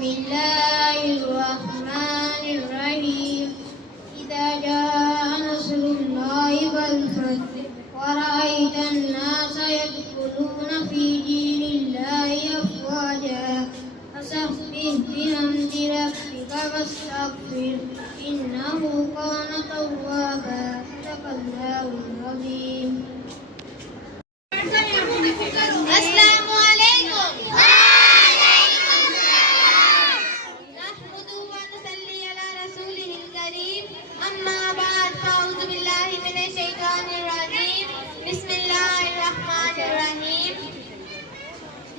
बिस्मिल्लाहिर्रहमानिर्रहीम इज़ा जाअ नस्रुल्लाहि वल फत्ह वरअयतन नासा यदखुलूना फी दीनिल्लाहि अफ़वाजा फसब्बिह बिहम्दि रब्बिका वस्तग़फिर इन्नहु काना तव्वाबा सदक़ल्लाहुल अज़ीम। अस्सलामु अलैकुम। नहमदुहु व नुसल्ली अला रसूलिहिल करीम। अम्मा बाद फ़अऊज़ु बिल्लाहि मिनश शैतानिर रजीम। बिस्मिल्लाहिर रहमानिर रहीम।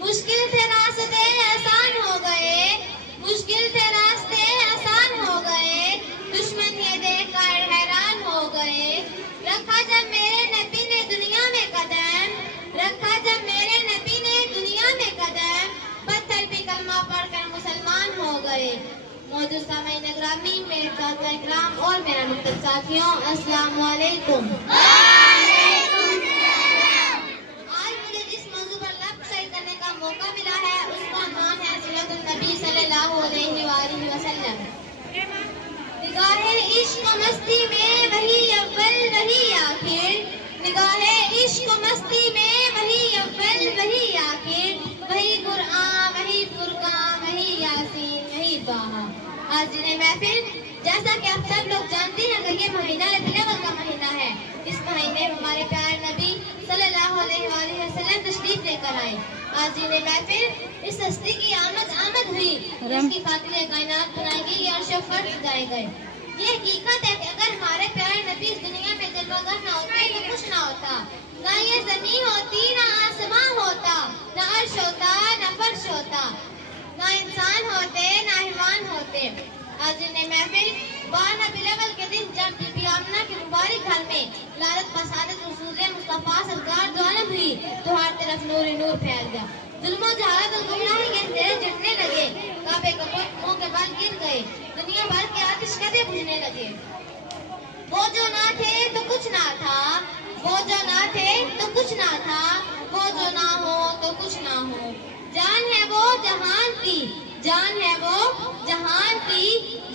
मुश्किल थे रास्ते आसान हो गए, मुश्किल थे रास्ते आसान हो गए, दुश्मन ये देखकर हैरान हो गए। रखा जब मेरे नबी ने दुनिया में कदम, रखा जब मेरे नबी ने दुनिया में कदम, पत्थर भी कलमा पढ़कर मुसलमान हो गए। मौजूद सामईन ग्रामी, मेरे साथी इकराम और मेरा मुख्तरम साथियों, अस्सलाम वालेकुम। आज मुझे जिस मौजू पर लफ्ज़ शेयर करने का मौका मिला है उसका नाम है सिलतुन नबी सल्लल्लाहु अलैहि वसल्लम। निगाहे इश्क मस्ती में वही अव्वल वही आखिर, निगाहे इश्क मस्ती में वही अव्वल वही आखिर, वही कुरान वही फुरकान वही यासीन वही ताहा। आज जिन्हें महफिल, जैसा कि आप सब लोग जानते हैं कि ये महीना रबीउल अव्वल का महीना है। इस महीने में हमारे प्यारे नबी सल्लल्लाहु अलैहि वसल्लम तशरीफ लेकर आए। आज जिन्हें महफिल इस हस्ती की आमद हुई जिसकी खातिर कायनात बनाई गई और शफ़क़त सजाए गए। ये हकीकत है कि अगर हमारे प्यारे नबी इस दुनिया में जलवागर न होते तो कुछ ना होता, ना ये ज़मीन होती, ना आसमां होता, ना अर्श होता, ना फर्श होता, ना इंसान होते, ना हैवान होते। आज जिन्हें महफिल 12 रबीउल अव्वल के दिन जब बीबी आमना के मुबारक घर में लालत फसादत रसूल मुस्तफा सरकार दो आलम हुई तो हर तरफ नूर ही नूर फैल गया। जुल्म और जहालत और गुमराही के अंधेरे जलने लगे, काबे के मुंह के बल गिर गए, दुनिया भर के आतिश कदे बुझने लगे। वो जो ना थे तो कुछ ना था, वो जो ना थे तो कुछ ना था, वो जो ना हो तो कुछ ना हो। जान है वो जहान की, जान है वो जहान की,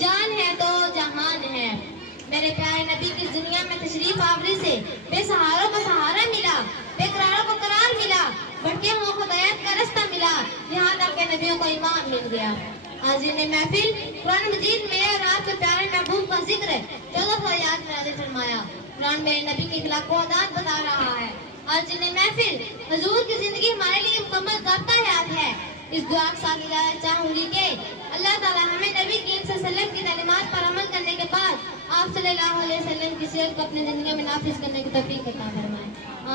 जान है तो जहान है। मेरे प्यारे नबी की दुनिया में तशरीफ आवरी से बेसहारों को सहारा मिला, बेकरारों को करार मिला, भटके हुओं को हिदायत का रास्ता मिला, यहाँ तक के नबियों को ईमान मिल गया। आज जिन्हें महफिल कुरान मजीद में और आपके प्यारे महबूब का जिक्र 1400 आयत में नाज़िल फरमाया। कुरान मेरे नबी के खिलाफ वादात बता रहा है। आज जिन्हें महफिल हुजूर की जिंदगी हमारे लिए मुकम्मल ज़ाब्ता हयात है। इस दुआ के साथ इजाज़त चाहूंगी कि अल्लाह ताला हमें नबी करीम सल्लल्लाहु अलैहि वसल्लम की तालीमात पर अमल करने के बाद आप सल्लल्लाहु अलैहि वसल्लम की सीरत को अपनी जिंदगी में नाफिज करने की तौफीक अता फरमाए।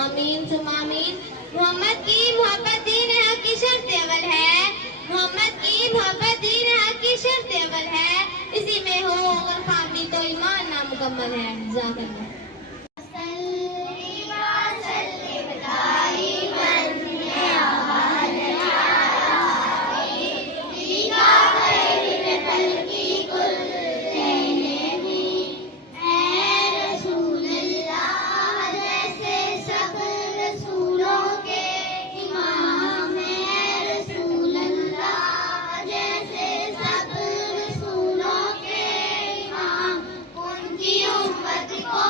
आमीन सुम्मा आमीन। मोहम्मद की मोहब्बत दीन हक की शर्त अव्वल है, मोहम्मद की मोहब्बत दीन हक की शर्त अव्वल है, इसी में हो अगर खामी तो ईमान नामुकम्मल है। जज़ाकल्लाह। उनकी उम्मत को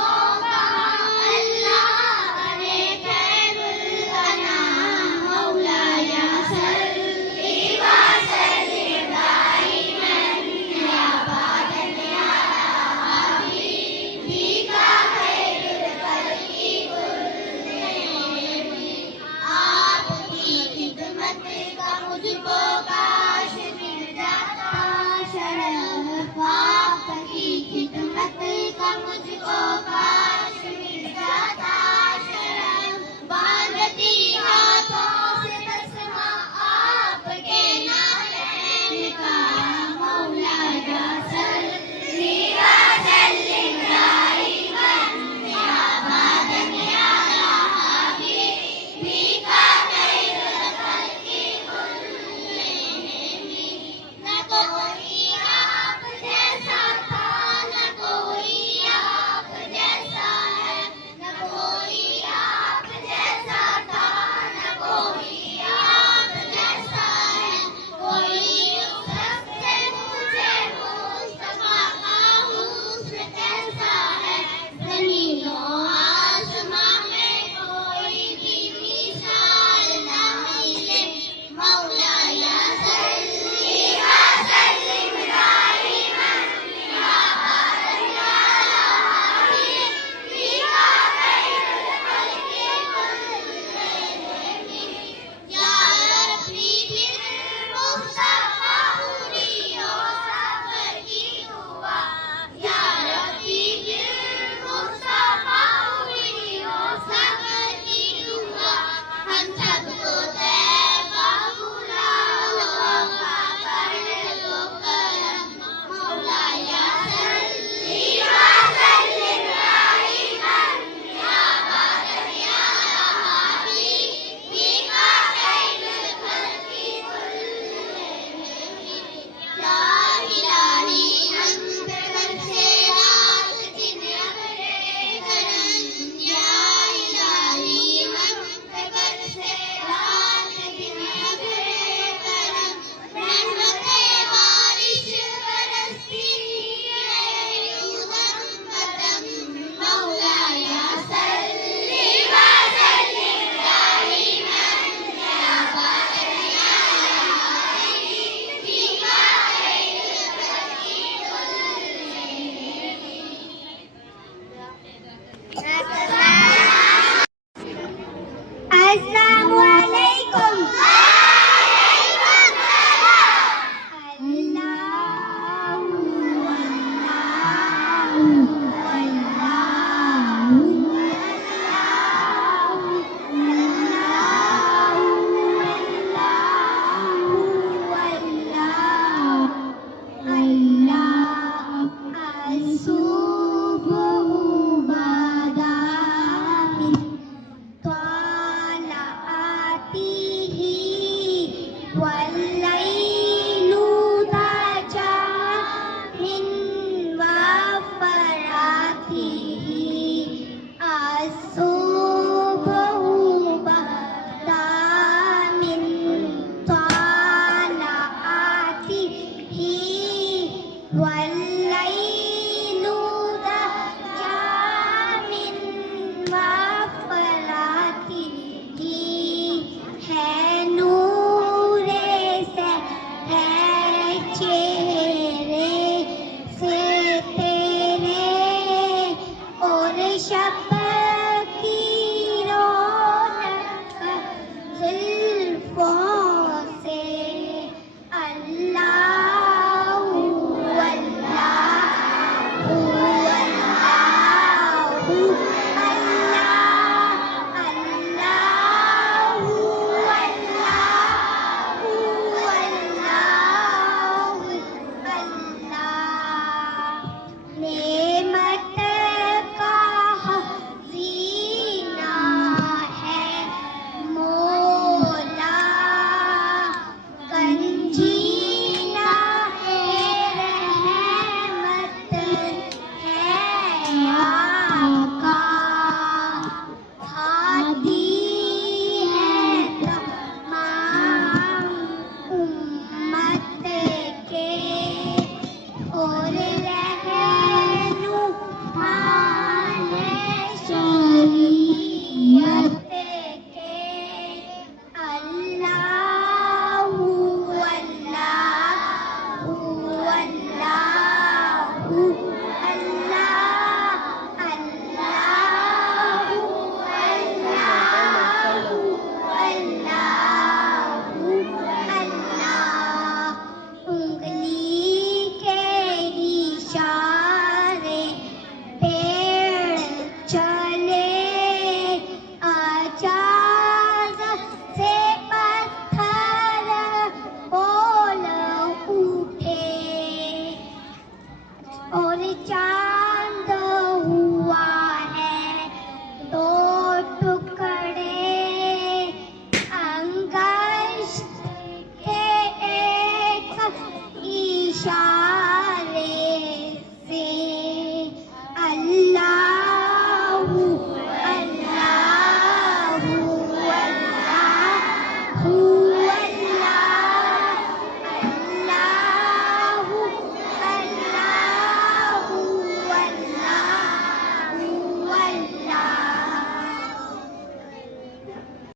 जी